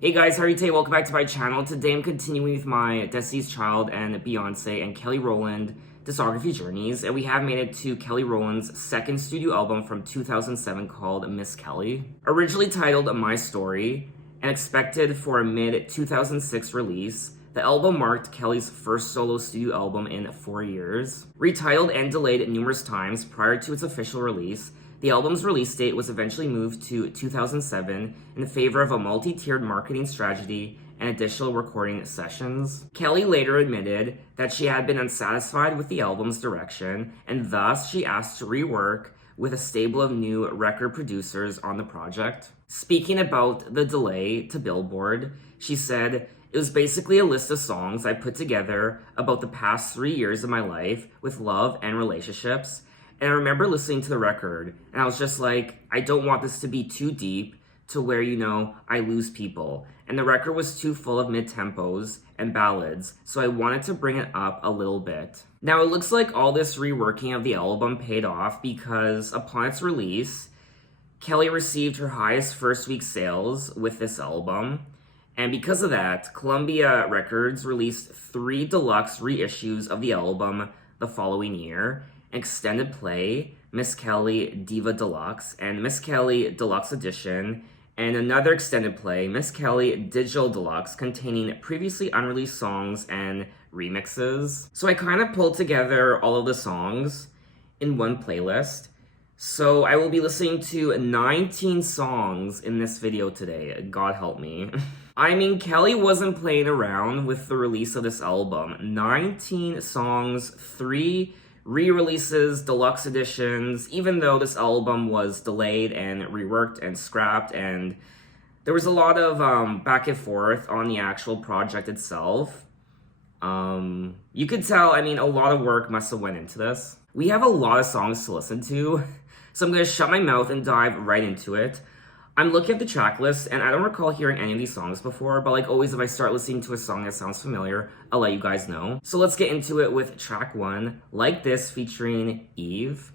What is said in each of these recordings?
Hey guys, how are you today? Welcome back to my channel. Today I'm continuing with my Destiny's Child and Beyonce and Kelly Rowland discography journeys, and we have made it to Kelly Rowland's second studio album from 2007 called Miss Kelly. Originally titled My Story and expected for a mid-2006 release, the album marked Kelly's first solo studio album in 4 years. Retitled and delayed numerous times prior to its official release, the album's release date was eventually moved to 2007 in favor of a multi-tiered marketing strategy and additional recording sessions. Kelly later admitted that she had been unsatisfied with the album's direction, and thus she asked to rework with a stable of new record producers on the project. Speaking about the delay to Billboard, she said, "It was basically a list of songs I put together about the past 3 years of my life with love and relationships. And I remember listening to the record, and I was just like, I don't want this to be too deep to where, I lose people. And the record was too full of mid-tempos and ballads, so I wanted to bring it up a little bit." Now, it looks like all this reworking of the album paid off because upon its release, Kelly received her highest first-week sales with this album. And because of that, Columbia Records released 3 deluxe reissues of the album the following year: Extended Play, Miss Kelly Diva Deluxe, and Miss Kelly Deluxe Edition, and another extended play, Miss Kelly Digital Deluxe, containing previously unreleased songs and remixes. So I kind of pulled together all of the songs in one playlist. So I will be listening to 19 songs in this video today. God help me. I mean, Kelly wasn't playing around with the release of this album. 19 songs, 3 re-releases, deluxe editions, even though this album was delayed and reworked and scrapped, and there was a lot of back and forth on the actual project itself. You could tell, a lot of work must have went into this. We have a lot of songs to listen to, so I'm going to shut my mouth and dive right into it. I'm looking at the track list, and I don't recall hearing any of these songs before, but like always, if I start listening to a song that sounds familiar, I'll let you guys know. So let's get into it with track 1, Like This, featuring Eve.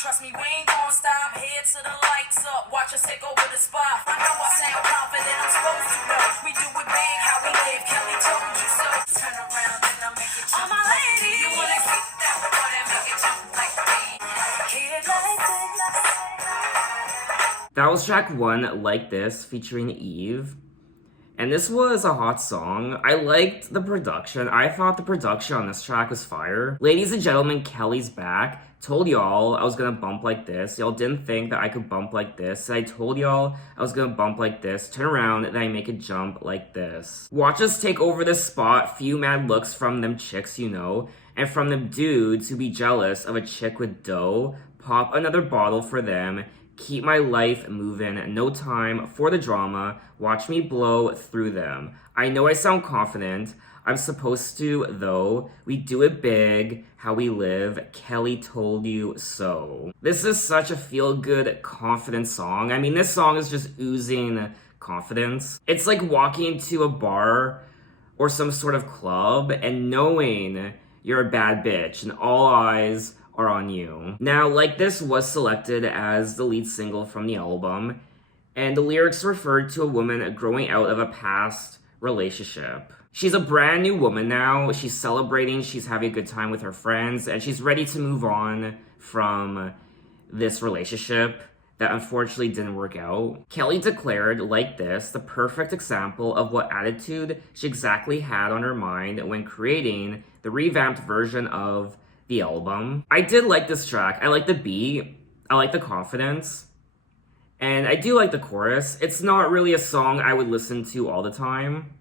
Trust me, we ain't gonna stop. Head to the lights up. Watch us take over the spot. I know I sound confident. I'm supposed to know. We do it big, how we live. Kelly told you so. Turn around and I'll make it jump. All my ladies, you wanna keep that boy and make it jump like me. Head like this. That was track 1, Like This, featuring Eve. And this was a hot song. I liked the production. I thought the production on this track was fire. Ladies and gentlemen, Kelly's back. Told y'all I was gonna bump like this. Y'all didn't think that I could bump like this. I told y'all I was gonna bump like this. Turn around and I make it jump like this. Watch us take over this spot. Few mad looks from them chicks, and from them dudes who be jealous of a chick with dough. Pop another bottle for them. Keep my life moving, no time for the drama. Watch me blow through them. I know I sound confident. I'm supposed to, though. We do it big, how we live. Kelly told you so. This is such a feel-good, confident song. This song is just oozing confidence. It's like walking to a bar or some sort of club and knowing you're a bad bitch and all eyes are on you. Now, Like This was selected as the lead single from the album, and the lyrics referred to a woman growing out of a past relationship. She's a brand new woman now. She's celebrating, she's having a good time with her friends, and she's ready to move on from this relationship that unfortunately didn't work out. Kelly declared, like this, the perfect example of what attitude she exactly had on her mind when creating the revamped version of the album. I did like this track. I like the beat. I like the confidence. And I do like the chorus. It's not really a song I would listen to all the time.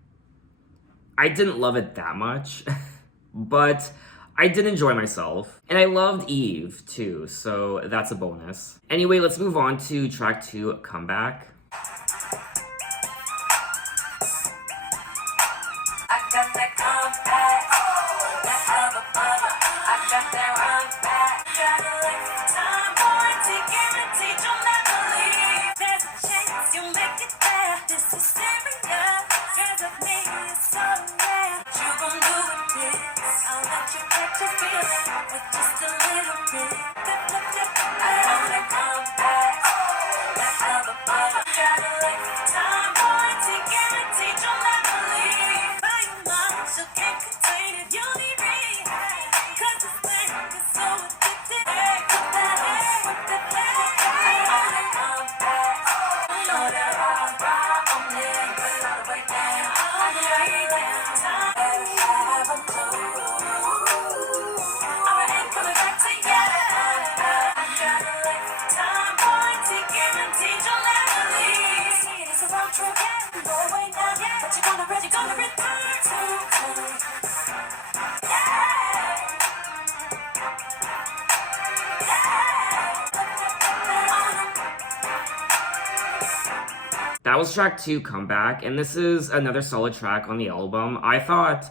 I didn't love it that much, but I did enjoy myself. And I loved Eve too, so that's a bonus. Anyway, let's move on to track 2, Comeback. I got that comeback, that other butter. I got that run back. Gotta let the time boy take it and teach 'em not to leave. There's a chance you'll make it there. This is serious. Hands up me, it's so rare. You gon' do it, this. I'll let you catch a feeling with just a little bit. I got that comeback, that other butter. Gotta let the time boy take it and teach 'em not to leave. By your mind, you can't contain it. You need rehab, 'cause this thing is so addicted. Hey, put that hand with the bag. I got that comeback. Know that rah-rah on me, put it all the way down. I need that time. Have a clue. I ain't coming back to you. I gotta let the time boy take it and teach 'em not to leave. See, it's a round trip, yeah. Go away now, yeah. But you're gonna return to. That was track 2, Comeback, and this is another solid track on the album. I thought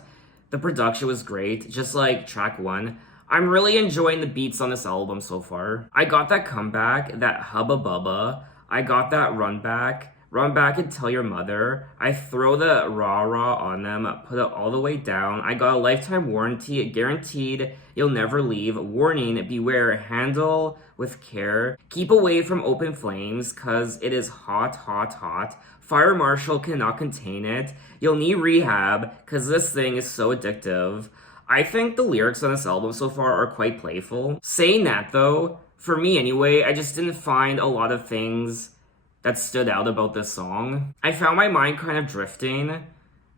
the production was great, just like track 1. I'm really enjoying the beats on this album so far. I got that comeback, that hubba bubba. I got that run back and tell your mother. I throw the rah rah on them, put it all the way down. I got a lifetime warranty, guaranteed you'll never leave. Warning, beware, handle with care. Keep away from open flames, cause it is hot, hot, hot. Fire marshal cannot contain it. You'll need rehab, cause this thing is so addictive. I think the lyrics on this album so far are quite playful. Saying that though, for me anyway, I just didn't find a lot of things that stood out about this song. I found my mind kind of drifting,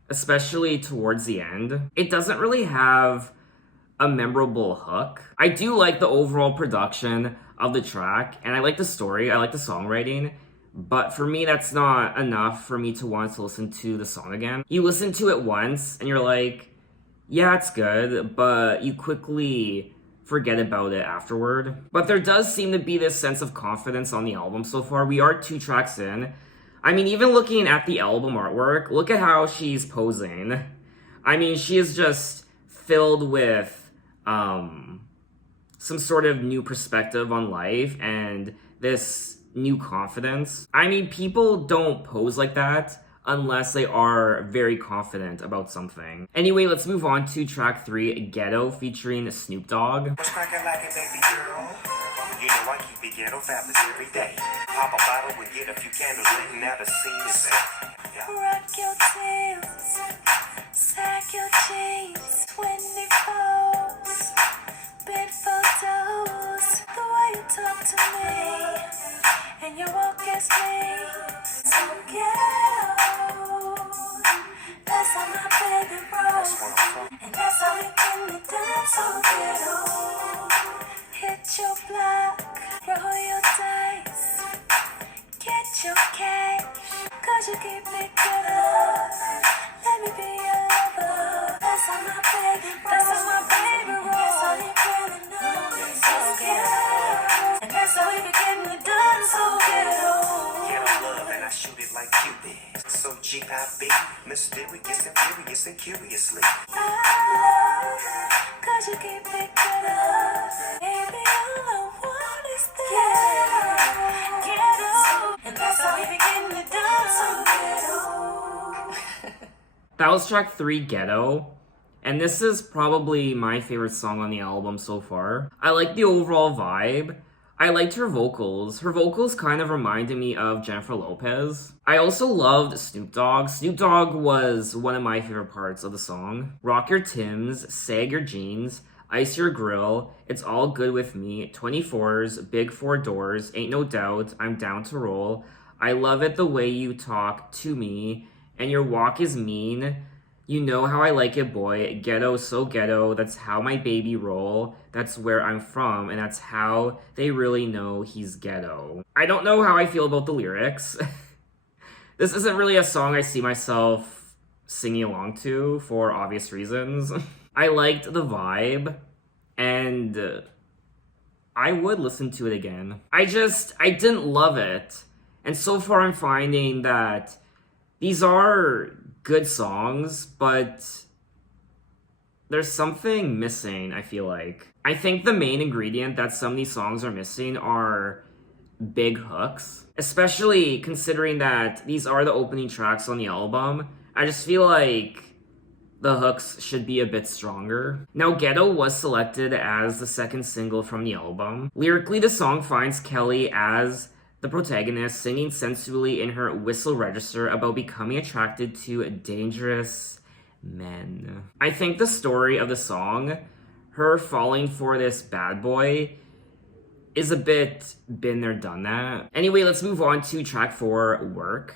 especially towards the end. It doesn't really have a memorable hook. I do like the overall production of the track, and I like the story, I like the songwriting, but for me, that's not enough for me to want to listen to the song again. You listen to it once, and you're like, yeah, it's good, but you quickly forget about it afterward. But there does seem to be this sense of confidence on the album so far. We are 2 tracks in. I mean, even looking at the album artwork, look at how she's posing. I mean, she is just filled with some sort of new perspective on life and this new confidence. I mean, people don't pose like that unless they are very confident about something. Anyway, let's move on to track 3, Ghetto, featuring Snoop Dogg. What's cracking like it, baby girl? You know I keep it ghetto fabulous every day. Pop a bottle and get a few candles lit, and now the scene is set. Yeah. Rock your tails, sack your jeans, 24s, bed photos, the way you talk to me, and your walk is me, so ghetto, that's how my baby rolls, and that's how we can be done, so ghetto, hit your block, roll your dice, get your cash, 'cause you keep it good. Let me be your lover. That's how my baby rolls. That's how my baby rolls. That's all you really know. So ghetto. And that's how we be getting it done. So ghetto. Ghetto love and I shoot it like Cupid. So G.I.B. mysterious and furious and curiously. I love, 'cause you keep it good. Baby, all I want is that. Ghetto. And that's how we be getting it done. So ghetto. That was track 3, Ghetto, and this is probably my favorite song on the album so far. I like the overall vibe. I liked her vocals. Her vocals kind of reminded me of Jennifer Lopez. I also loved Snoop Dogg. Snoop Dogg was one of my favorite parts of the song. Rock your Timbs, sag your jeans. Ice your grill, it's all good with me, 24s, big four doors, ain't no doubt, I'm down to roll. I love it the way you talk to me, and your walk is mean. You know how I like it, boy. Ghetto, so ghetto, that's how my baby roll. That's where I'm from, and that's how they really know he's ghetto. I don't know how I feel about the lyrics. This isn't really a song I see myself singing along to for obvious reasons. I liked the vibe, and I would listen to it again. I didn't love it. And so far I'm finding that these are good songs, but there's something missing, I feel like. I think the main ingredient that some of these songs are missing are big hooks. Especially considering that these are the opening tracks on the album. I just feel like the hooks should be a bit stronger. Now, Ghetto was selected as the second single from the album. Lyrically, the song finds Kelly as the protagonist singing sensually in her whistle register about becoming attracted to dangerous men. I think the story of the song, her falling for this bad boy, is a bit been there, done that. Anyway, let's move on to track 4, Work.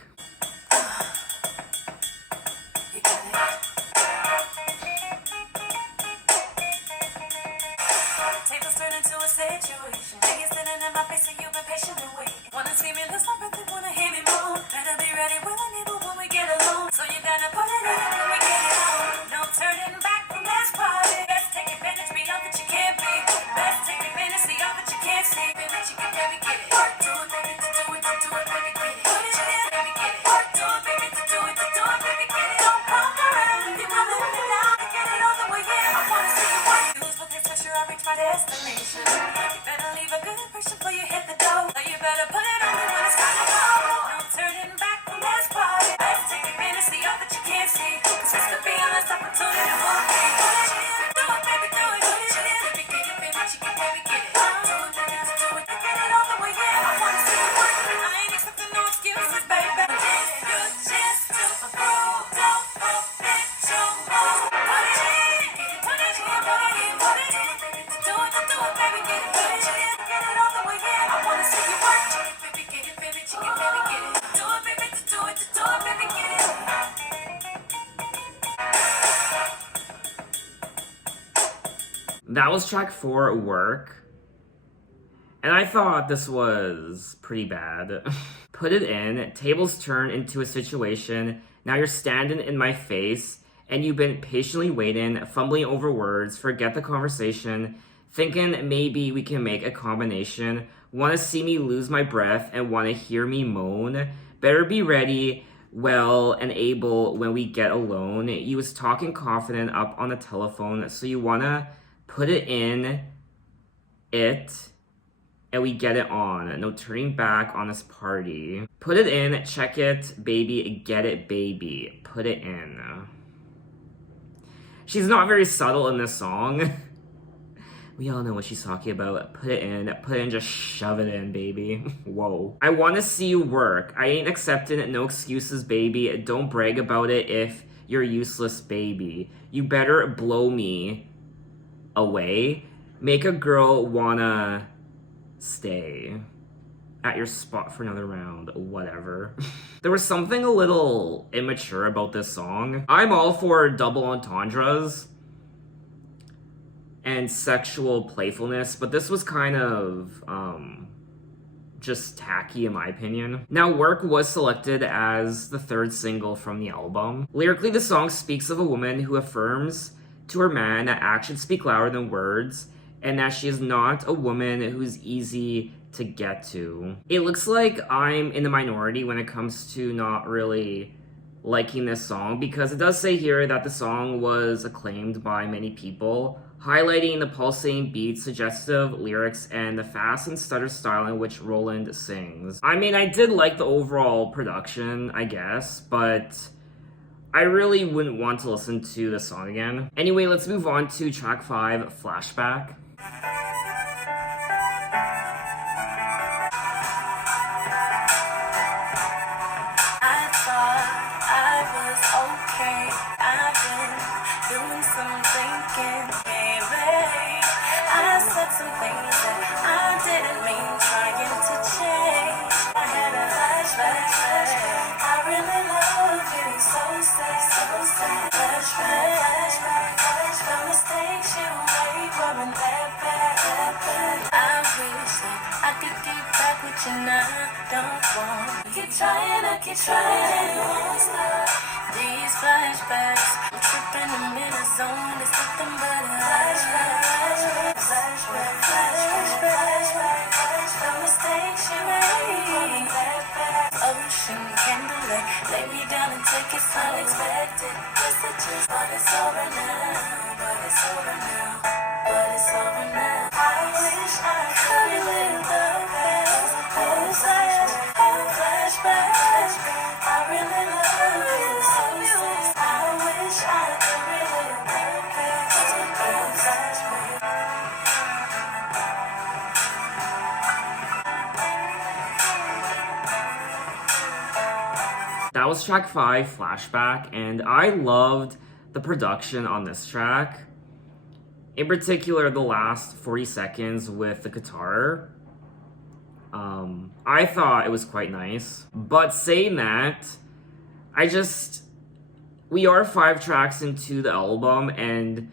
Tables turn into a situation. Now you're standing in my face and you've been patiently waiting. Wanna see me lose my breath and wanna hear me moan. Better be ready when I need when we get alone. So you gotta put it in when we get it on. No turning back from this party. Let's take advantage beyond that you can't be. Let's take advantage beyond that you can't see. Baby, you can never get it. Do it, baby, to do it, baby, get it. Put it in, baby, get it. Do it, baby, to do it, baby, get it. Don't come around if you wanna let it down. Get it all the way in. I wanna see you work. Lose with this pressure, I reach my destination. You better leave a good impression before you hit the door. So you better put it on me when it's time to go. No turning back from this party. Let's take advantage of the that you can't see. 'Cause this could be our last opportunity to walk in. Put it in, do it, baby, do it, put it in. Baby, get it, baby, she can baby get it. Do it, baby, do it, get it all the way in. I wanna see you work. I ain't expecting no excuses, baby. This good chance to prove. Don't forget your move. Put it in, put it in, put it in, put it in. Do it, baby, get it, put it in. Get it all the way in. I wanna see you work. Baby, get it, baby, she can baby get it. Do it, baby, do it, baby, get it. That was track 4, Work. And I thought this was pretty bad. Put it in, tables turn into a situation, now you're standing in my face, and you've been patiently waiting, fumbling over words, forget the conversation, thinking maybe we can make a combination, wanna see me lose my breath and wanna hear me moan, better be ready, well and able when we get alone. You was talking confident up on the telephone, so you wanna put it in it, and we get it on. No turning back on this party. Put it in, check it, baby, get it, baby. Put it in. She's not very subtle in this song. We all know what she's talking about. Put it in, just shove it in, baby. Whoa. I wanna see you work. I ain't accepting no excuses, baby. Don't brag about it if you're useless, baby. You better blow me away. Make a girl wanna stay at your spot for another round, whatever. There was something a little immature about this song. I'm all for double entendres and sexual playfulness, but this was kind of just tacky in my opinion. Now, Work was selected as the 3rd single from the album. Lyrically, the song speaks of a woman who affirms to her man that actions speak louder than words, and that she is not a woman who's easy to get to. It looks like I'm in the minority when it comes to not really liking this song, because it does say here that the song was acclaimed by many people, highlighting the pulsating beats, suggestive lyrics, and the fast and stutter style in which Rowland sings. I mean, I did like the overall production, I guess, but I really wouldn't want to listen to the song again. Anyway, let's move on to track 5, Flashback. I thought I was okay. I've been doing some thinking. Maybe with you now, don't want. Keep trying, I keep trying, it won't stop. These flashbacks, I'm tripping, I'm in a zone. It's nothing but a flashback, flashback, flashback, the mistakes you made. Ocean candlelight, lay me down and take it unexpected. Messages, but it's over now, but it's over now, but it's over now. I wish I could relive the past, flashback. I really love you so much. I wish I could relive the past, flashback. That was track 5, Flashback, and I loved the production on this track. In particular, the last 40 seconds with the guitar. I thought it was quite nice. But saying that, we are 5 tracks into the album, and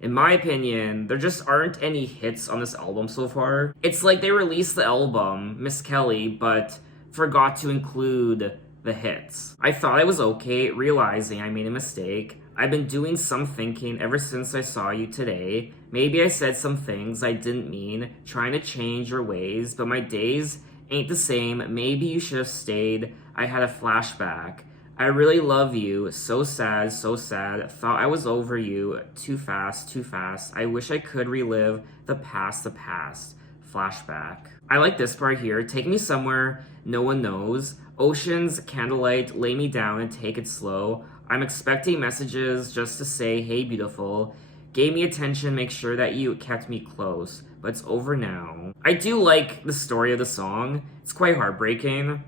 in my opinion, there just aren't any hits on this album so far. It's like they released the album, Miss Kelly, but forgot to include the hits. I thought it was okay, realizing I made a mistake. I've been doing some thinking ever since I saw you today. Maybe I said some things I didn't mean, trying to change your ways, but my days ain't the same. Maybe you should have stayed. I had a flashback. I really love you. So sad, so sad. Thought I was over you. Too fast, too fast. I wish I could relive the past, the past. Flashback. I like this part here. Take me somewhere no one knows. Oceans, candlelight, lay me down and take it slow. I'm expecting messages just to say, hey, beautiful. Gave me attention, make sure that you kept me close. But it's over now. I do like the story of the song. It's quite heartbreaking.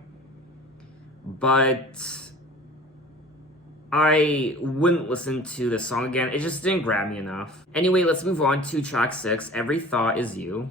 But I wouldn't listen to this song again. It just didn't grab me enough. Anyway, let's move on to track 6, Every Thought Is You.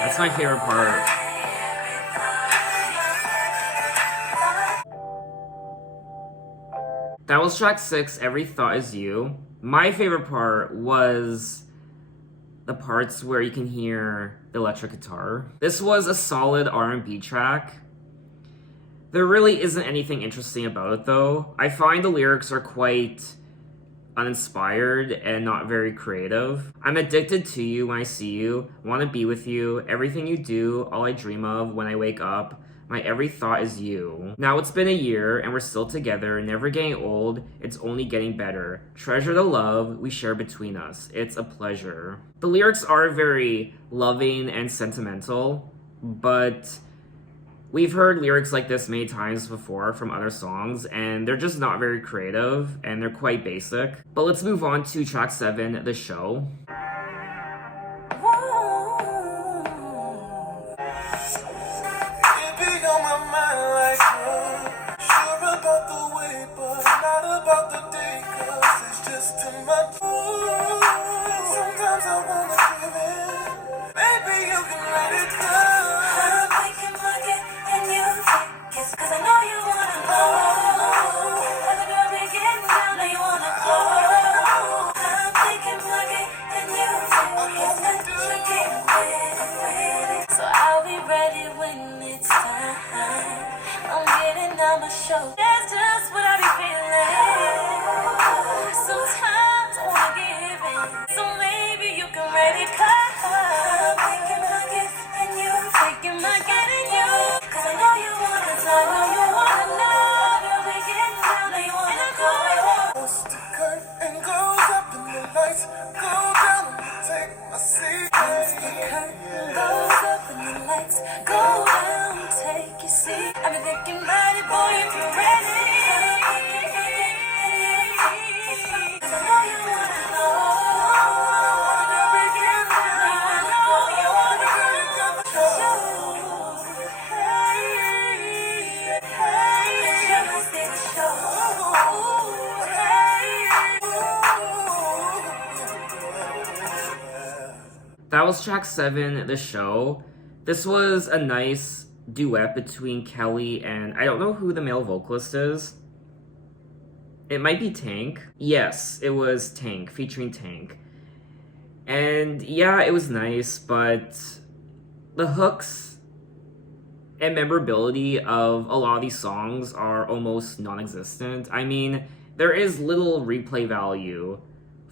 That's my favorite part. That was track 6, Every Thought Is You. My favorite part was the parts where you can hear the electric guitar. This was a solid R&B track. There really isn't anything interesting about it though. I find the lyrics are quite uninspired and not very creative. I'm addicted to you when I see you, want to be with you, everything you do, all I dream of when I wake up, my every thought is you. Now it's been a year and we're still together, never getting old, it's only getting better. Treasure the love we share between us, it's a pleasure. The lyrics are very loving and sentimental, but we've heard lyrics like this many times before from other songs, and they're just not very creative, and they're quite basic. But let's move on to track 7, The Show. show. That's just what I be feeling. Sometimes I wanna give in, so maybe you can ready cut. Making my gift and you taking my get in you. 'Cause I know you want it, I know you wanna know. You'll be getting down, they wanna go. Wants to cut and goes up in the lights. Go down and take my seat. Once the curtain goes up and the lights go down, take your seat. I've been thinking about it, boy, if you're ready. 'Cause I know you wanna know. Wanna begin now. You wanna get it done for sure. Hey, hey, you must be the show. That was track 7, The Show. This was a nice duet between Kelly and I don't know who the male vocalist is. It might be Tank. Yes, it was Tank, featuring Tank. And yeah, it was nice, but the hooks and memorability of a lot of these songs are almost non-existent. I mean, there is little replay value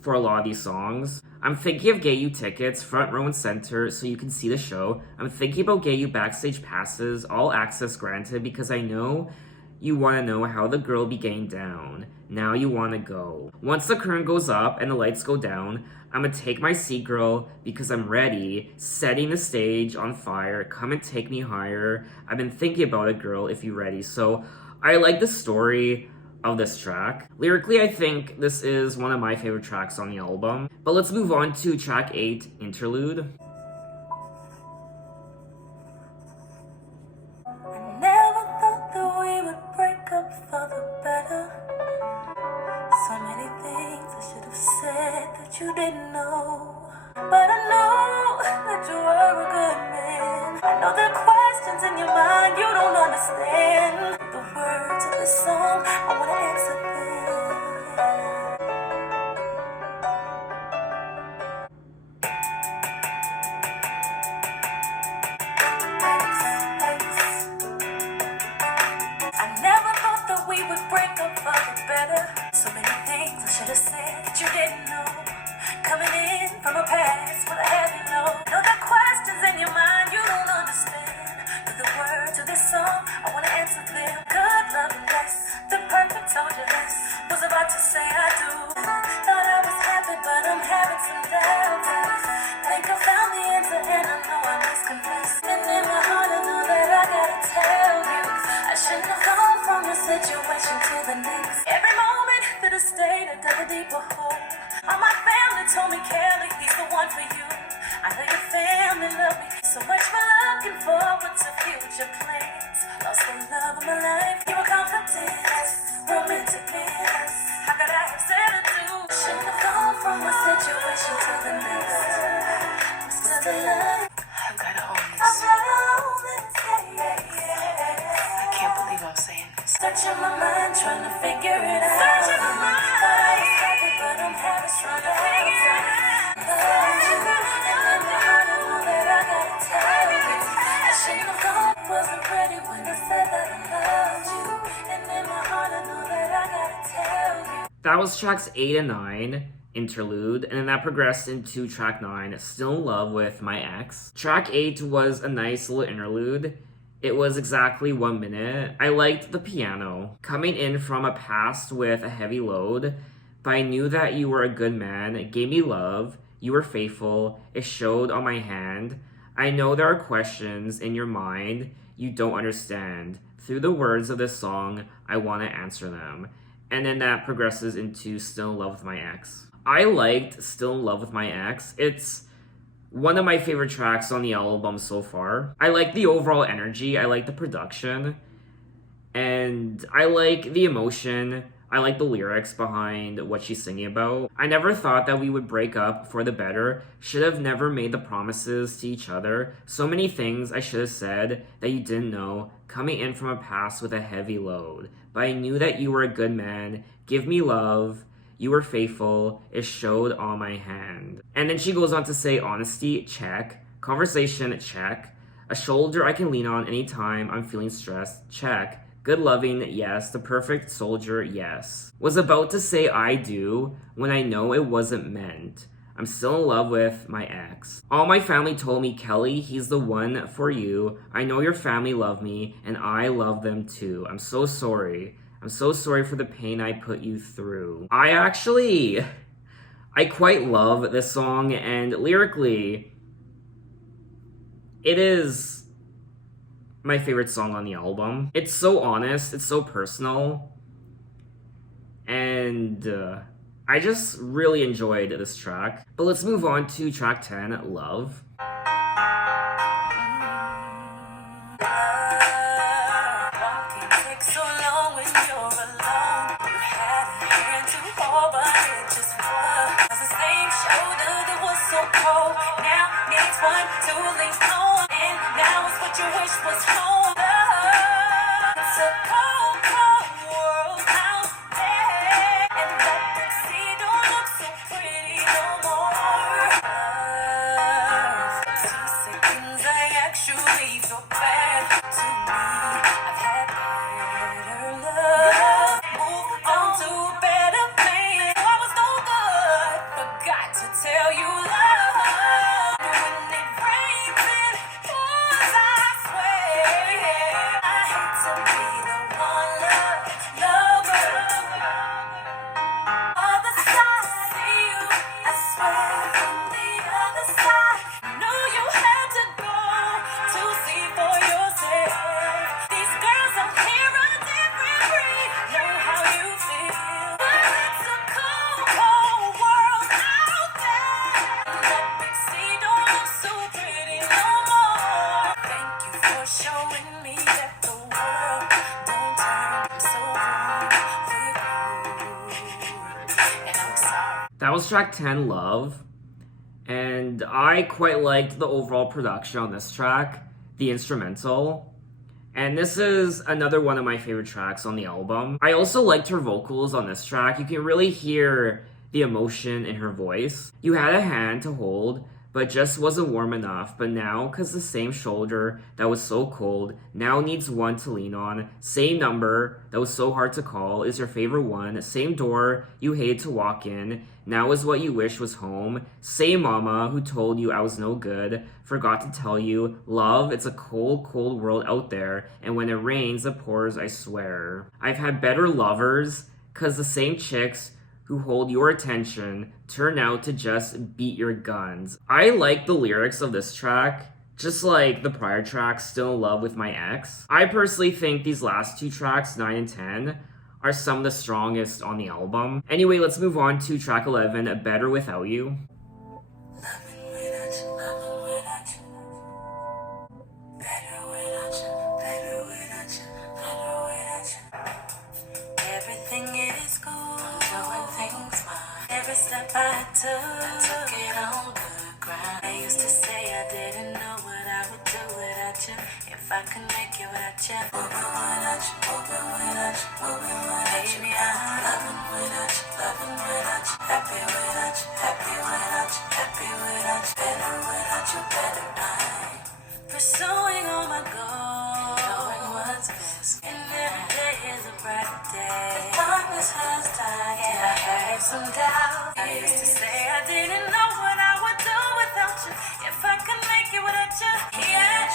for a lot of these songs. I'm thinking of getting you tickets, front row and center, so you can see the show. I'm thinking about getting you backstage passes, all access granted, because I know you want to know how the girl be getting down. Now you want to go. Once the curtain goes up and the lights go down, I'm gonna take my seat, girl, because I'm ready, setting the stage on fire. Come and take me higher. I've been thinking about it, girl, if you're ready. So I like the story of this track. Lyrically, I think this is one of my favorite tracks on the album. But let's move on to track 8, Interlude. I never thought that we would break up for the better. So many things I should have said that you didn't know. But I know that you were a good man. I know there are questions in your mind you don't understand. The words of this song, I wanna answer them. I never thought that we would break up for the better. So many things I should have said that you didn't know. Coming in from a past with a heavy load. Know the questions in your mind you don't understand. But the words of this song, I wanna answer them. Good love and rest, the perfect soldier less. Was about to say I do. Thought I was happy, but I'm having some doubts. Think I found the answer and I know I must confess. And in my heart I know that I gotta tell you, I shouldn't have gone from the situation to the next. Every moment that I stayed, I dug a deeper hole. All my family told me, Kelly, he's the one for you. I know your family love me so much for looking forward to future plans. Lost the love of my life. You were confident, romantic bliss. How could I have said it to? Shouldn't have gone from one situation to the next. I'm still alive. I've got to own I've this. got all this, yeah. I can't believe I'm saying this. Searching my mind, trying to figure it out. Searching my mind. Thought I was happy, but I'm having trying to figure it out. Love you, and in my heart I know that I gotta tell you. I shouldn't have gone, wasn't ready when I said that I loved you. And in my heart I know that I gotta tell you. That was tracks 8 and 9, Interlude, and then that progressed into track 9, Still in Love with My Ex. Track 8 was a nice little interlude. It was exactly 1 minute. I liked the piano. Coming in from a past with a heavy load, but I knew that you were a good man, gave me love, you were faithful, it showed on my hand. I know there are questions in your mind you don't understand. Through the words of this song, I want to answer them. And then that progresses into Still in Love with My Ex. I liked Still in Love with My Ex. It's one of my favorite tracks on the album so far. I like the overall energy, I like the production, and I like the emotion. I like the lyrics behind what she's singing about. I never thought that we would break up for the better. Should have never made the promises to each other. So many things I should have said that you didn't know. Coming in from a past with a heavy load. But I knew that you were a good man. Give me love. You were faithful. It showed on my hand. And then she goes on to say honesty, check. Conversation, check. A shoulder I can lean on anytime I'm feeling stressed, check. Good loving, yes. The perfect soldier, yes. Was about to say I do when I know it wasn't meant. I'm still in love with my ex. All my family told me, Kelly, he's the one for you. I know your family love me, and I love them too. I'm so sorry. I'm so sorry for the pain I put you through. I quite love this song, and lyrically, it is my favorite song on the album. It's so honest, it's so personal, and I just really enjoyed this track. But let's move on to track 10, Love. Walking takes so long when you're alone. You had a hand to hold, but it just was. The same shoulder that was so cold. Now it's one to lean on, and now it's what you wish was home. It's a cold, cold world out there, and that big sea don't look so pretty no more. 2 seconds I actually feel bad to me. I've had better love. Move on to better plans. I was no good, but got to tell you love. When it rains, it pours, I swear. I hate to be the one lover. Other side, see you, I swear, from the other side. Knew you had to go to see for yourself. These girls out here are different breed. Know how you feel, but it's a cold, cold world out there. That big sea don't look so pretty no more. Thank you for showing me that the world don't turn so wrong with you. And I'm sorry. That was track 10, Love. And I quite liked the overall production on this track, the instrumental. And this is another one of my favorite tracks on the album. I also liked her vocals on this track. You can really hear the emotion in her voice. You had a hand to hold, but just wasn't warm enough. But now, cause the same shoulder that was so cold, now needs one to lean on. Same number that was so hard to call is your favorite one. Same door you hated to walk in, now is what you wish was home. Same mama who told you I was no good, forgot to tell you, love, it's a cold, cold world out there, and when it rains, it pours, I swear. I've had better lovers, cause the same chicks who hold your attention turn out to just beat your guns. I like the lyrics of this track, just like the prior track, Still in Love with My Ex. I personally think these last two tracks, 9 and 10, are some of the strongest on the album. Anyway, let's move on to track 11, Better Without You. Everything is cool, doing things fine. Every step I took it on the grind. I used to say I didn't know what I would do without you. If I could make it without you, moving without you, moving without you, moving without you. Baby, I'm loving without you, loving without you, happy without you, happy without you, happy without you, better without you, better. I'm pursuing all my goals, knowing what's best, and every day is a brighter day. The darkness has died, and I have some doubt. I used to say I didn't know what I would do without you. If I could make it without you, yeah.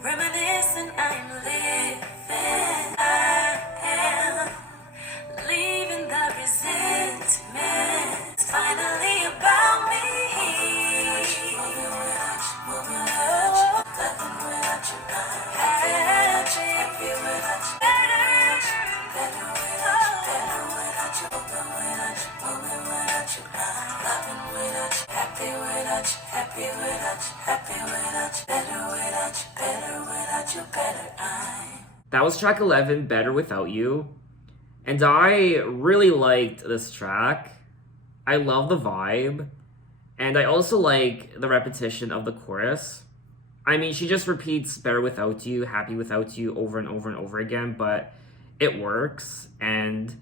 Reminiscing, I'm living. I am leaving the resentment. It's finally about me. Happy without you, happy without you, better without you, better without you, better I. That was track 11, Better Without You. And I really liked this track. I love the vibe. And I also like the repetition of the chorus. I mean, she just repeats Better Without You, Happy Without You over and over and over again, but it works. And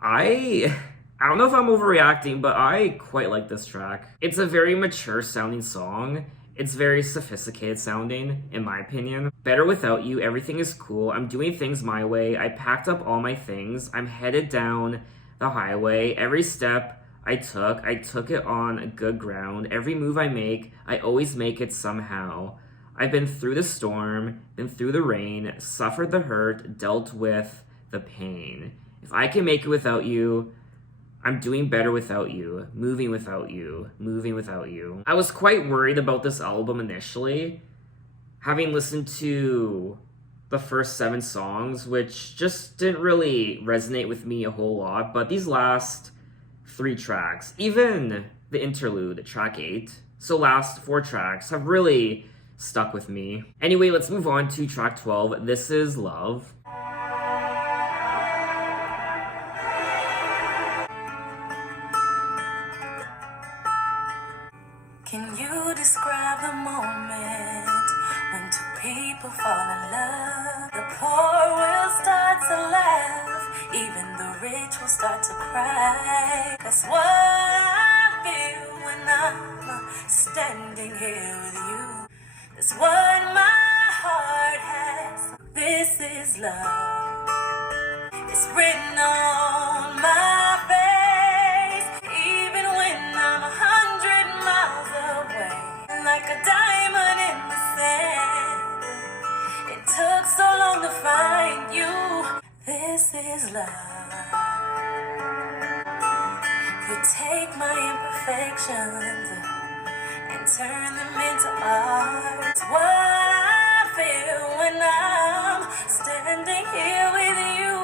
I I don't know if I'm overreacting, but I quite like this track. It's a very mature sounding song. It's very sophisticated sounding, in my opinion. Better without you, everything is cool. I'm doing things my way. I packed up all my things. I'm headed down the highway. Every step I took it on good ground. Every move I make, I always make it somehow. I've been through the storm, been through the rain, suffered the hurt, dealt with the pain. If I can make it without you, I'm doing better without you, moving without you, moving without you. I was quite worried about this album initially, having listened to the first 7 songs, which just didn't really resonate with me a whole lot, but these last 3 tracks, even the interlude, track 8, so last 4 tracks, have really stuck with me. Anyway, let's move on to track 12, This Is Love. Can you describe the moment when 2 people fall in love? The poor will start to laugh, even the rich will start to cry. That's what I feel when I'm standing here with you. That's what my heart has. This is love. It's written on my face, even when I'm 100 miles away. Like a diamond in the sand. It took so long to find you. This is love. You take my imperfections and turn them into art. It's what I feel when I'm standing here with you.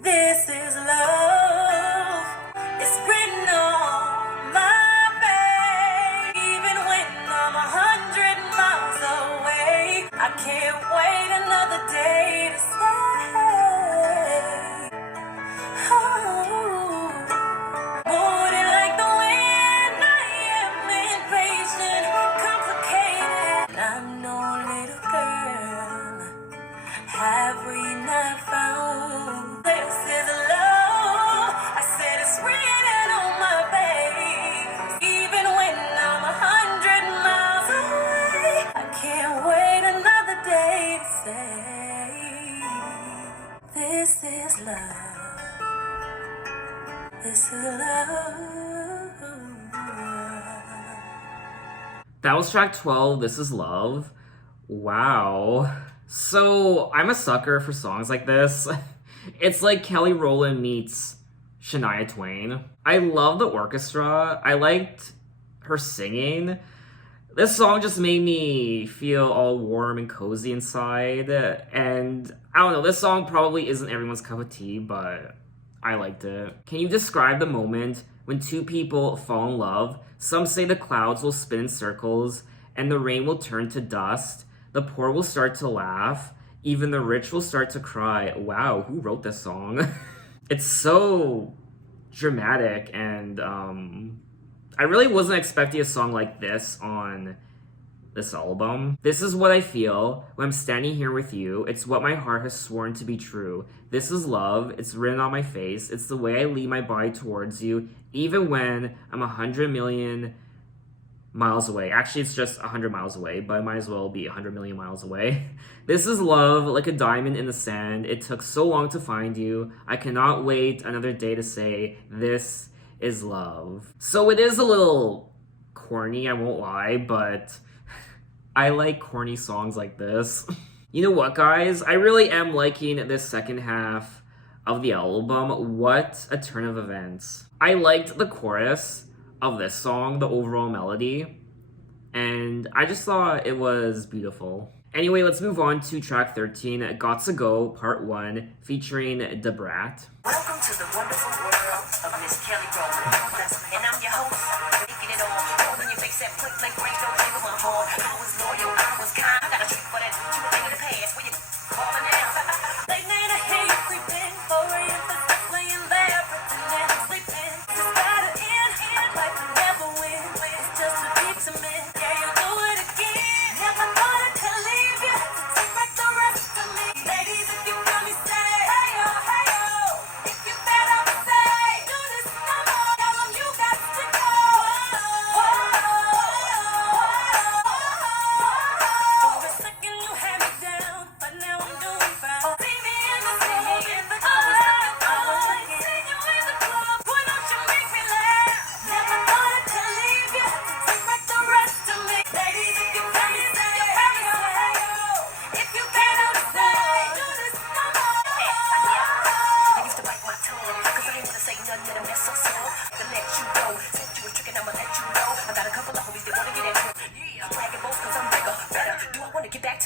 This is love. It's written on my face. Even when I'm 100 miles away, I can't wait another day to say, oh. Moving like the wind, I am impatient, complicated. I'm no little girl. Have we not found this is love? I said it's written on my face. Even when I'm 100 miles away, I can't wait another day to say, this is love. This is love. That was track 12, This Is Love. Wow. So, I'm a sucker for songs like this. It's like Kelly Rowland meets Shania Twain. I love the orchestra. I liked her singing. This song just made me feel all warm and cozy inside. And I don't know, this song probably isn't everyone's cup of tea, but I liked it. Can you describe the moment when 2 people fall in love? Some say the clouds will spin in circles and the rain will turn to dust. The poor will start to laugh. Even the rich will start to cry. Wow, who wrote this song? It's so dramatic, and I really wasn't expecting a song like this on this album. This is what I feel when I'm standing here with you. It's what my heart has sworn to be true. This is love. It's written on my face. It's the way I lead my body towards you, even when I'm 100 million miles away. Actually, it's just 100 miles away, but it might as well be 100 million miles away. This is love, like a diamond in the sand. It took so long to find you. I cannot wait another day to say, this is love. So it is a little corny, I won't lie, but I like corny songs like this. You know what, guys? I really am liking this second half of the album. What a turn of events. I liked the chorus of this song, the overall melody, and I just thought it was beautiful. Anyway, let's move on to track 13, Gotta Go, Part 1, featuring Da Brat. Welcome to the wonderful world of Miss Kelly Rowland. And I'm your host, making it all. When you make that click like rain, don't take my heart. I was loyal, I was kind. I got a trick for that. You were in the past, where you calling now? Late night, I hear you creeping. 4 a.m. for laying there, pretending I'm sleeping. Just gotta end, like we never win. It's just a beat to me. Yeah, you do it again. Never thought I could leave you. Take back the rest of me. Ladies, if you feel me, say, hey yo, hey yo. If you better say, do this no more.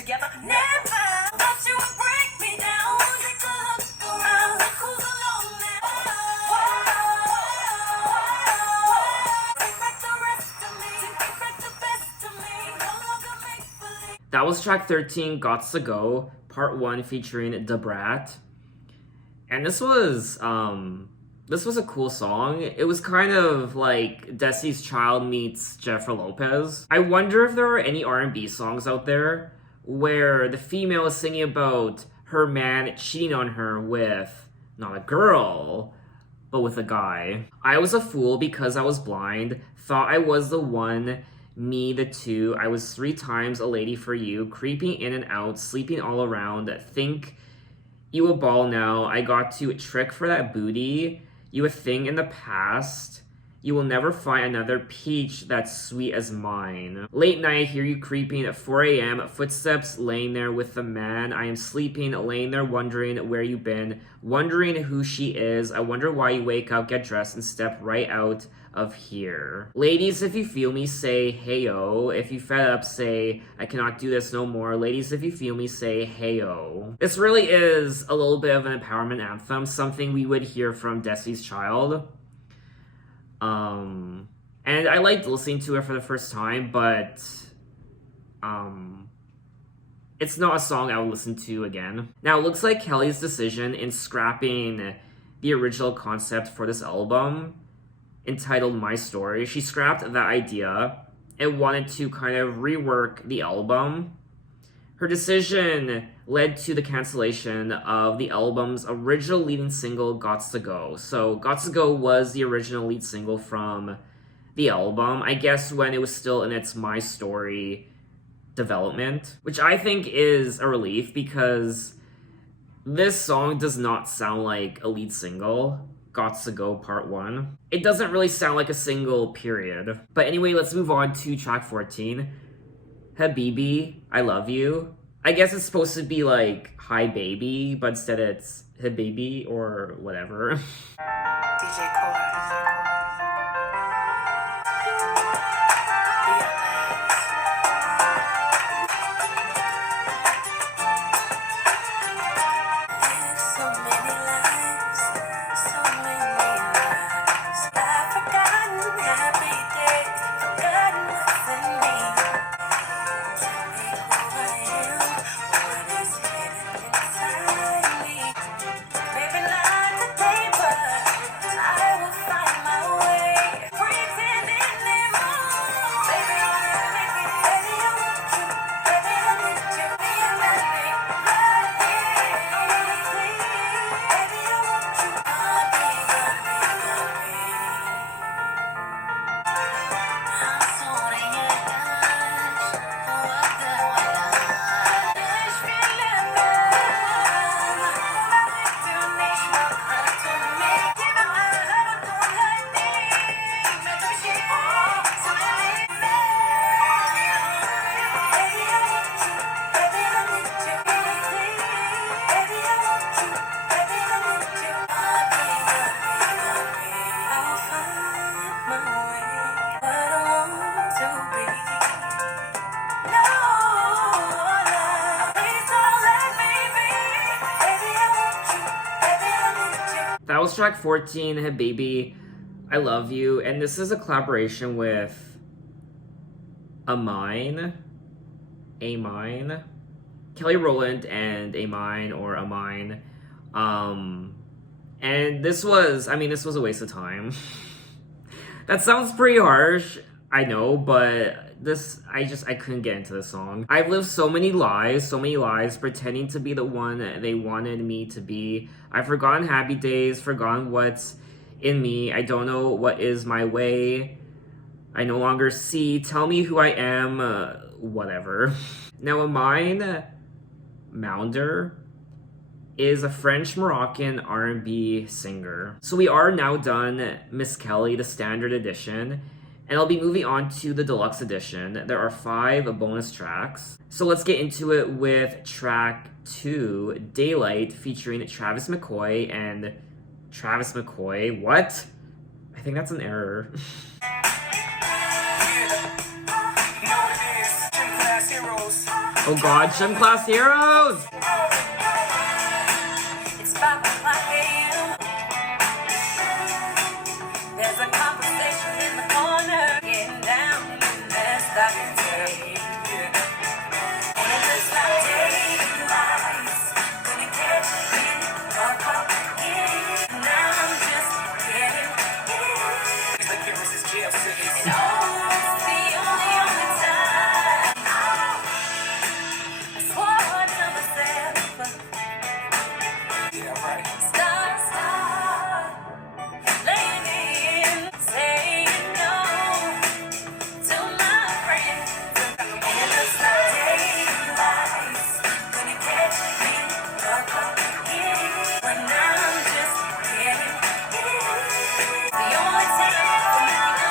together. Never. But you would break me down. Take a look around. Look who's alone now. Take back the rest of me. Take back the best of me. No longer make believe. That was track 13, Gots to Go, part 1 featuring Da Brat. And this was a cool song. It was kind of like Destiny's Child meets Jennifer Lopez. I wonder if there are any R&B songs out there where the female is singing about her man cheating on her with not a girl, but with a guy. I was a fool because I was blind, thought I was the one, me the two, I was 3 times a lady for you, creeping in and out, sleeping all around, think you a ball now, I got to trick for that booty, you a thing in the past, you will never find another peach that's sweet as mine. Late night, I hear you creeping at 4 a.m., footsteps laying there with the man. I am sleeping, laying there wondering where you've been, wondering who she is. I wonder why you wake up, get dressed, and step right out of here. Ladies, if you feel me, say hey-o. If you fed up, say I cannot do this no more. Ladies, if you feel me, say hey-o. This really is a little bit of an empowerment anthem, something we would hear from Destiny's Child. And I liked listening to it for the first time, but it's not a song I would listen to again. Now, it looks like Kelly's decision in scrapping the original concept for this album, entitled My Story, she scrapped that idea and wanted to kind of rework the album. Her decision led to the cancellation of the album's original leading single, Gots to Go. So, Gots to Go was the original lead single from the album, I guess when it was still in its My Story development, which I think is a relief because this song does not sound like a lead single, Gots to Go Part 1. It doesn't really sound like a single, period. But anyway, let's move on to track 14, Habibi, I Love You. I guess it's supposed to be like Hi Baby, but instead it's Habibi or whatever. DJ Core. So many lives, so many lives. I've forgotten happy days, forgotten what's in me. Tell me who I am, what is hidden inside me. Maybe not today, but I will find my way. Pretend anymore. Baby, I wanna make it. Baby, I want you. Baby, I need you. Be a man, baby, I want you. I'll be That was track 14, Habibi, I Love You, and this is a collaboration with Amine, Kelly Rowland and Amine. And this was a waste of time. That sounds pretty harsh, I know, but I couldn't get into the song. I've lived so many lies, pretending to be the one they wanted me to be. I've forgotten happy days, forgotten what's in me. I don't know what is my way. I no longer see. Tell me who I am, whatever. Now, Amine Mounder is a French-Moroccan R&B singer. So we are now done Miss Kelly, the standard edition, and I'll be moving on to the deluxe edition. There are 5 bonus tracks. So let's get into it with track 2, Daylight, featuring Travis McCoy and Travis McCoy. What? I think that's an error. You know what it is, Gym Class Heroes. Oh god, Gym Class Heroes! It's 5 o'clock a.m. There's a conversation in the corner, getting down in that stocking day. And it's not daylights, gonna catch me up in. Now I'm just getting in. The cameras is jail cities. It's almost the only time I swore to myself. Yeah, right. Start laying in, saying no to my friends. And the daylights gonna catch me up again. But now I'm just getting in. The only time for me to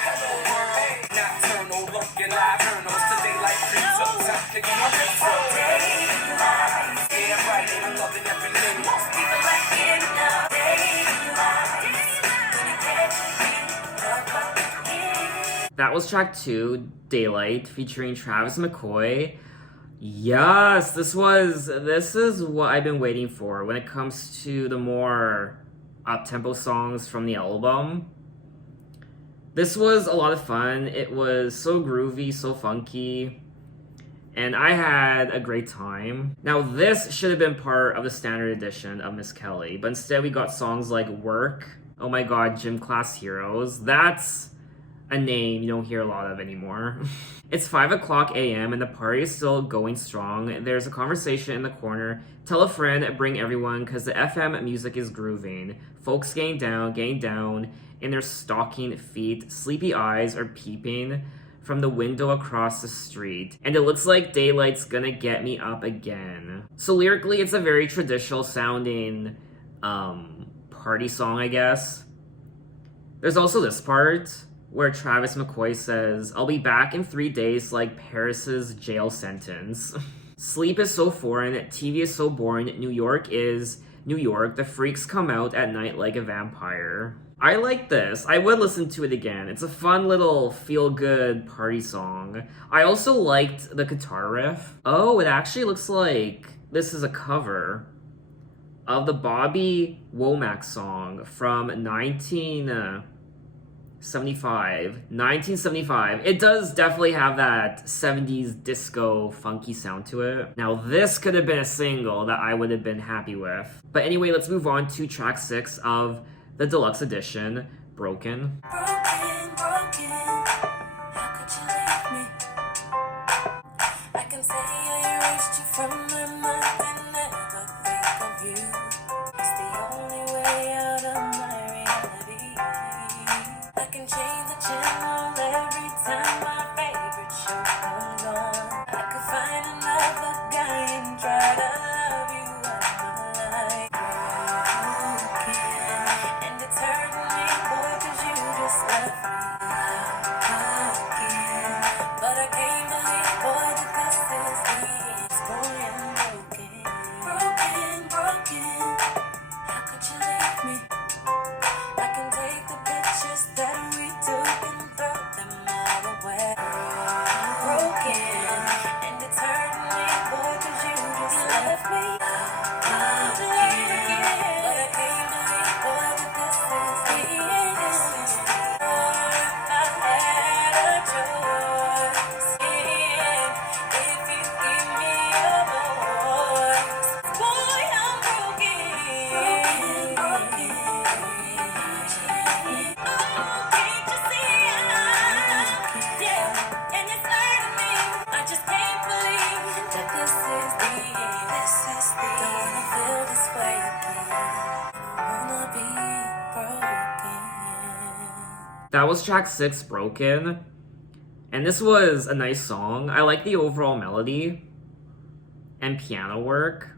Hello world. Nocturnal, looking live journals to daylight creeps up. Time to get my lips up. daylights. Yeah, right. I'm loving every minute. Most people like it now. Daylights gonna catch me up again. That was track 2, Daylight, featuring Travis McCoy. Yes, this is what I've been waiting for when it comes to the more up-tempo songs from the album. This was a lot of fun. It was so groovy, so funky, and I had a great time. Now, this should have been part of the standard edition of Miss Kelly, but instead we got songs like Work, oh my god, Gym Class Heroes. That's a name you don't hear a lot of anymore. It's 5 o'clock a.m. and the party is still going strong. There's a conversation in the corner. Tell a friend, bring everyone, cause the FM music is grooving. Folks getting down in their stocking feet. Sleepy eyes are peeping from the window across the street. And it looks like daylight's gonna get me up again. So lyrically, it's a very traditional sounding party song, I guess. There's also this part where Travis McCoy says, I'll be back in 3 days like Paris's jail sentence. Sleep is so foreign, TV is so boring, New York is New York, the freaks come out at night like a vampire. I like this. I would listen to it again. It's a fun little feel-good party song. I also liked the guitar riff. Oh, it actually looks like this is a cover of the Bobby Womack song from 1975. It does definitely have that 70s disco funky sound to it. Now this could have been a single that I would have been happy with. But anyway, let's move on to track 6 of the Deluxe Edition, Broken. Broken, how could you leave me? I can say I erased you from my mind and never think of you. It's the only way out of my reality. I can change the channel every time my favorite show comes on. I could find another guy and try to love you out my life. Broken, and it's hurting me, boy, 'cause you just left me. Broken, but I can't believe, boy, that this is the end. Boy, I'm broken. How could you leave me? I can take the pictures that we took and throw them all away. Broken, and it's hurting me, boy, 'cause you just left me. Broken, but I can't believe, boy, that this is the end. If I had a choice, if you give me a voice, boy, I'm broken. Can't you see yeah, and it's hurting me. I just can't believe that this is the end. Don't wanna feel this way again. I wanna be broken. That was track 6, Broken. And this was a nice song. I like the overall melody and piano work.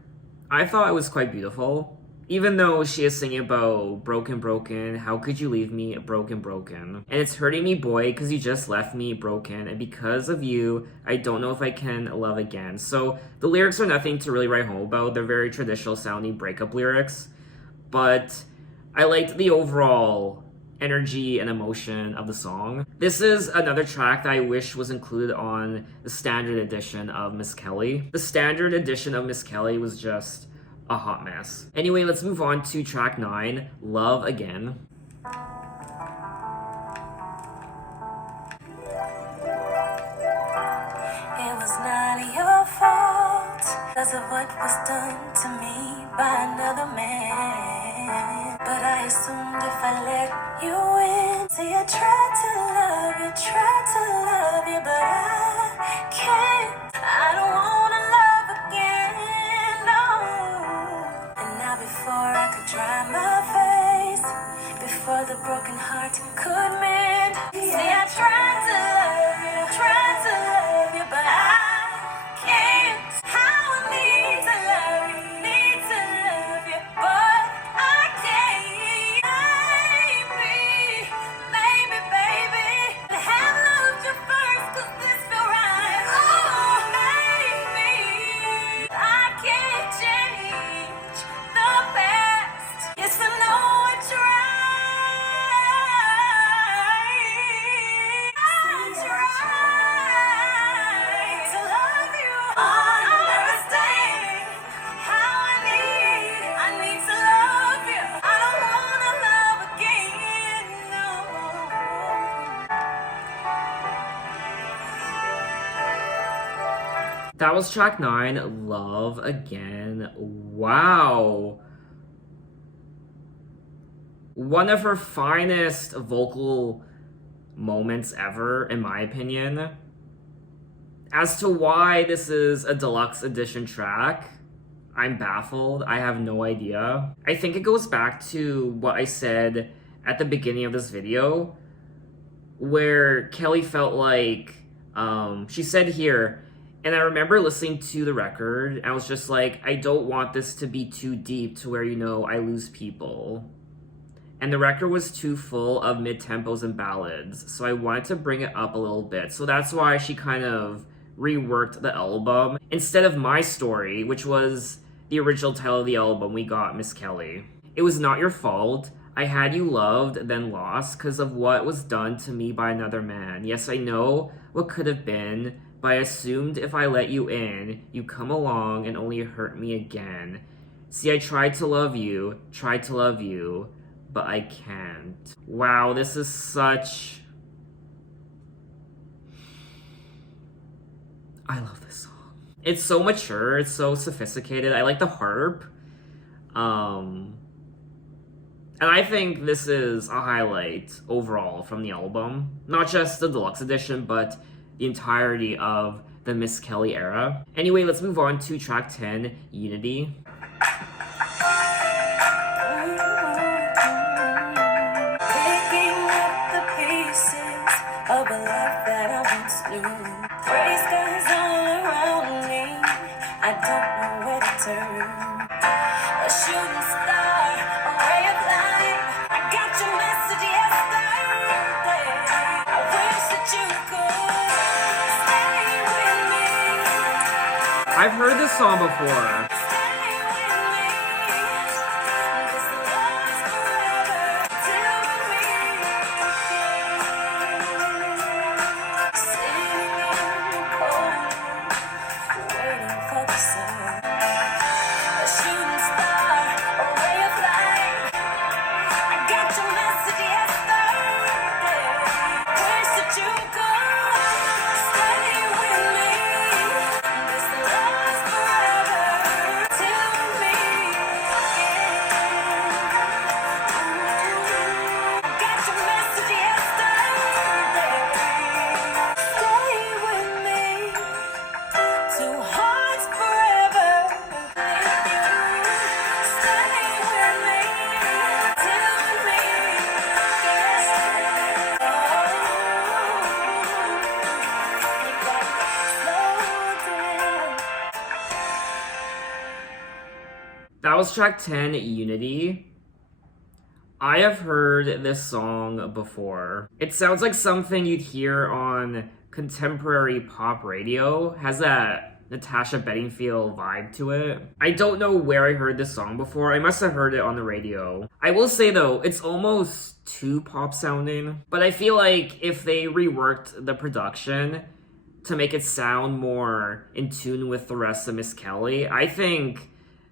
I thought it was quite beautiful. Even though she is singing about broken, how could you leave me broken. And it's hurting me, boy, because you just left me broken. And because of you, I don't know if I can love again. So the lyrics are nothing to really write home about. They're very traditional sounding breakup lyrics. But I liked the overall energy and emotion of the song. This is another track that I wish was included on the standard edition of Miss Kelly. The standard edition of Miss Kelly was just a hot mess. Anyway, let's move on to track 9, Love Again. It was not your fault, cause of what was done to me by another man. But I assumed if I let you in, see, I tried to love you, but I can't. I don't wanna love again, no. And now before I could dry my face, before the broken heart could mend, see, I tried to love you, but I can't. How I need to love you, but I can't. Maybe, I have loved you first, 'cause this feel right. Oh, maybe I can't change the past. Yes, I know it's right to love you. Understand how I need to love you. I don't wanna love again, no. That was track 9, Love Again. Wow. One of her finest vocal moments ever, in my opinion. As to why this is a deluxe edition track, I'm baffled. I have no idea. I think it goes back to what I said at the beginning of this video, where Kelly felt like, she said here, and I remember listening to the record, and I was just like, I don't want this to be too deep to where, I lose people. And the record was too full of mid-tempos and ballads, so I wanted to bring it up a little bit. So that's why she kind of reworked the album. Instead of My Story, which was the original title of the album, we got Miss Kelly. It was not your fault. I had you loved, then lost, because of what was done to me by another man. Yes, I know what could have been, but I assumed if I let you in, you come along and only hurt me again. See, I tried to love you, but I can't. Wow, this is such... I love this song. It's so mature, it's so sophisticated. I like the harp. And I think this is a highlight overall from the album. Not just the deluxe edition, but the entirety of the Miss Kelly era. Anyway, let's move on to track 10, Unity. Picking up the pieces of a life that I once knew. Gray skies all around me. I don't know where to turn. A shooting star, a ray of light. I got your message yesterday. I wish that you could stay with me. I've heard this song before. Stay with me. This love is forever. Till we sitting in the cold, waiting for the sun. A shooting star, a ray of light. I got your message yesterday. Wish that you could stay with me. This love is forever. Till we got your message yesterday. Stay with me. Two hearts forever. Stay with me till we That was track 10, Unity. I have heard this song before. It sounds like something you'd hear on contemporary pop radio. Has that Natasha Bedingfield vibe to it. I don't know where I heard this song before. I must have heard it on the radio. I will say though, it's almost too pop sounding, but I feel like if they reworked the production to make it sound more in tune with the rest of Miss Kelly, I think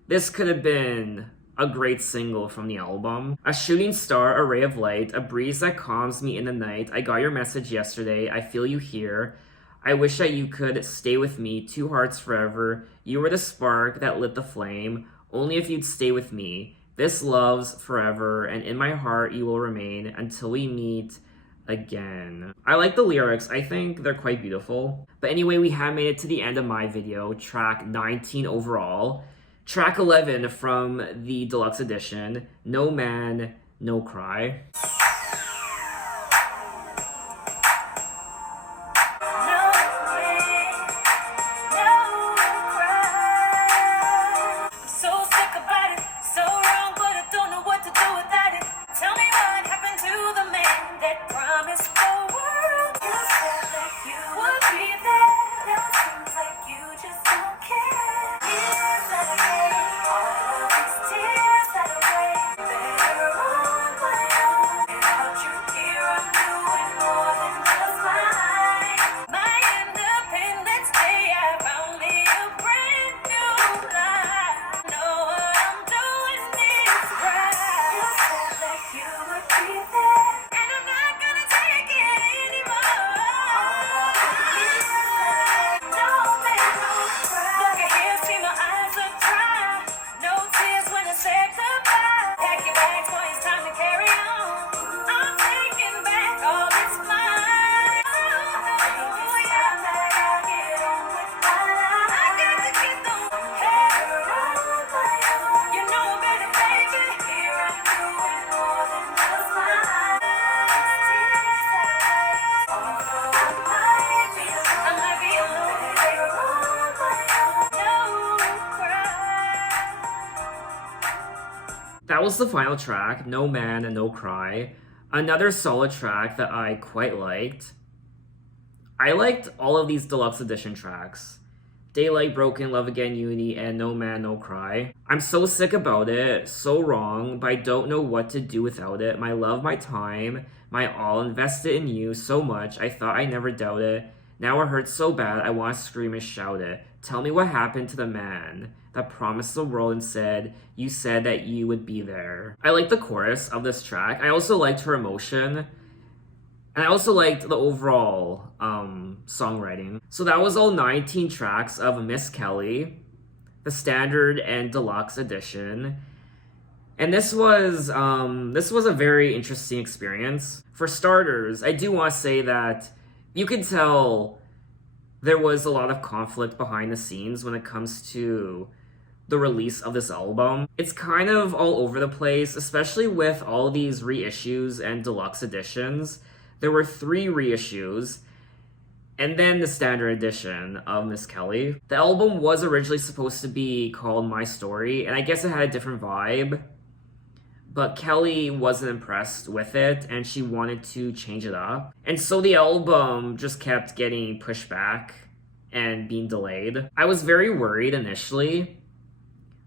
this could have been a great single from the album. A shooting star, a ray of light, a breeze that calms me in the night. I got your message yesterday, I feel you here. I wish that you could stay with me, 2 hearts forever. You were the spark that lit the flame, only if you'd stay with me. This love's forever, and in my heart you will remain until we meet again. I like the lyrics, I think they're quite beautiful. But anyway, we have made it to the end of my video, track 19 overall. Track 11 from the Deluxe Edition, No Man, No Cry. That was the final track, No Man, No Cry. Another solid track that I quite liked. I liked all of these Deluxe Edition tracks. Daylight, Broken, Love Again, Unity, and No Man, No Cry. I'm so sick about it, so wrong, but I don't know what to do without it. My love, my time, my all, invested in you so much, I thought I never doubt it. Now it hurts so bad, I want to scream and shout it. Tell me what happened to the man that promised the world and said, you said that you would be there. I like the chorus of this track. I also liked her emotion. And I also liked the overall songwriting. So that was all 19 tracks of Miss Kelly, the Standard and Deluxe Edition. And this was a very interesting experience. For starters, I do want to say that you could tell there was a lot of conflict behind the scenes when it comes to the release of this album. It's kind of all over the place, especially with all these reissues and deluxe editions. There were 3 reissues, and then the standard edition of Miss Kelly. The album was originally supposed to be called My Story, and I guess it had a different vibe, but Kelly wasn't impressed with it, and she wanted to change it up. And so the album just kept getting pushed back and being delayed. I was very worried initially,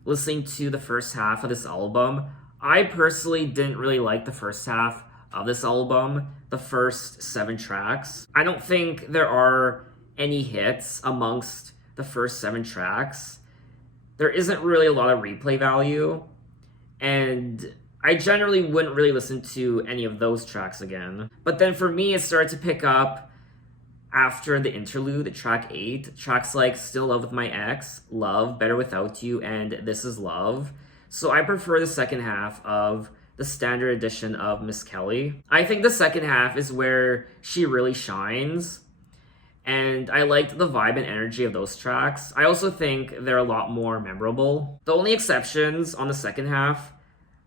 listening to the first half of this album. I personally didn't really like the first half of this album, the first 7 tracks. I don't think there are any hits amongst the first 7 tracks. There isn't really a lot of replay value, and I generally wouldn't really listen to any of those tracks again. But then for me, it started to pick up after the interlude, track 8, tracks like Still Love With My Ex, Love, Better Without You, and This Is Love. So I prefer the second half of the standard edition of Miss Kelly. I think the second half is where she really shines, and I liked the vibe and energy of those tracks. I also think they're a lot more memorable. The only exceptions on the second half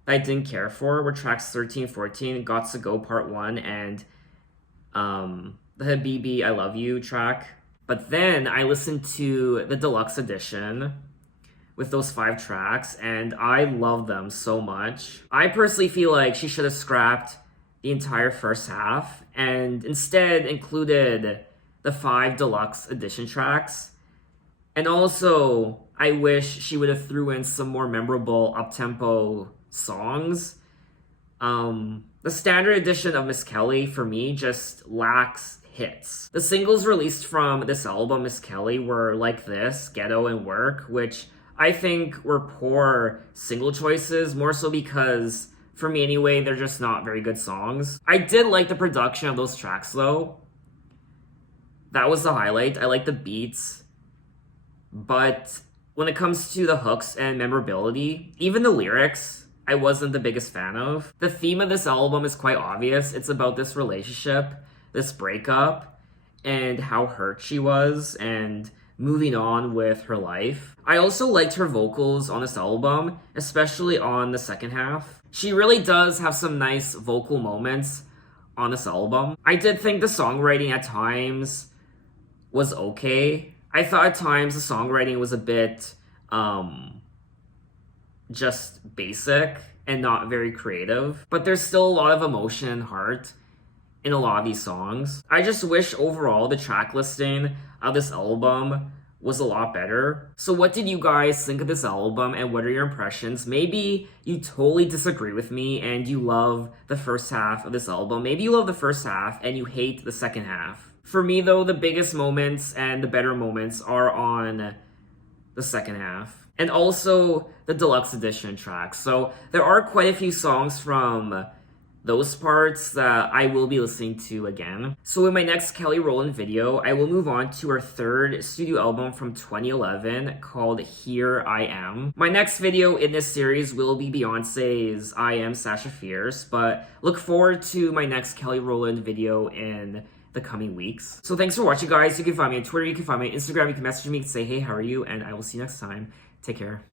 that I didn't care for were tracks 13, 14, Got to Go Part 1, and the Habibi, I Love You track. But then I listened to the deluxe edition with those 5 tracks, and I love them so much. I personally feel like she should have scrapped the entire first half and instead included the 5 deluxe edition tracks And also, I wish she would have threw in some more memorable up-tempo songs. The standard edition of Miss Kelly, for me, just lacks hits. The singles released from this album, Miss Kelly, were like this, Ghetto and Work, which I think were poor single choices, more so because, for me anyway, they're just not very good songs. I did like the production of those tracks though. That was the highlight. I like the beats. But when it comes to the hooks and memorability, even the lyrics, I wasn't the biggest fan of. The theme of this album is quite obvious. It's about this relationship, this breakup, and how hurt she was, and moving on with her life. I also liked her vocals on this album, especially on the second half. She really does have some nice vocal moments on this album. I did think the songwriting at times was okay. I thought at times the songwriting was a bit just basic and not very creative, but there's still a lot of emotion and heart in a lot of these songs. I just wish overall the track listing of this album was a lot better. So what did you guys think of this album, and what are your impressions? Maybe you totally disagree with me and you love the first half of this album. Maybe you love the first half and you hate the second half. For me though, the biggest moments and the better moments are on the second half. And also the Deluxe Edition tracks. So there are quite a few songs from those parts that I will be listening to again. So in my next Kelly Rowland video, I will move on to her third studio album from 2011 called Here I Am. My next video in this series will be Beyonce's I Am Sasha Fierce, but look forward to my next Kelly Rowland video in the coming weeks. So thanks for watching, guys. You can find me on Twitter, you can find me on Instagram, you can message me and say, hey, how are you? And I will see you next time. Take care.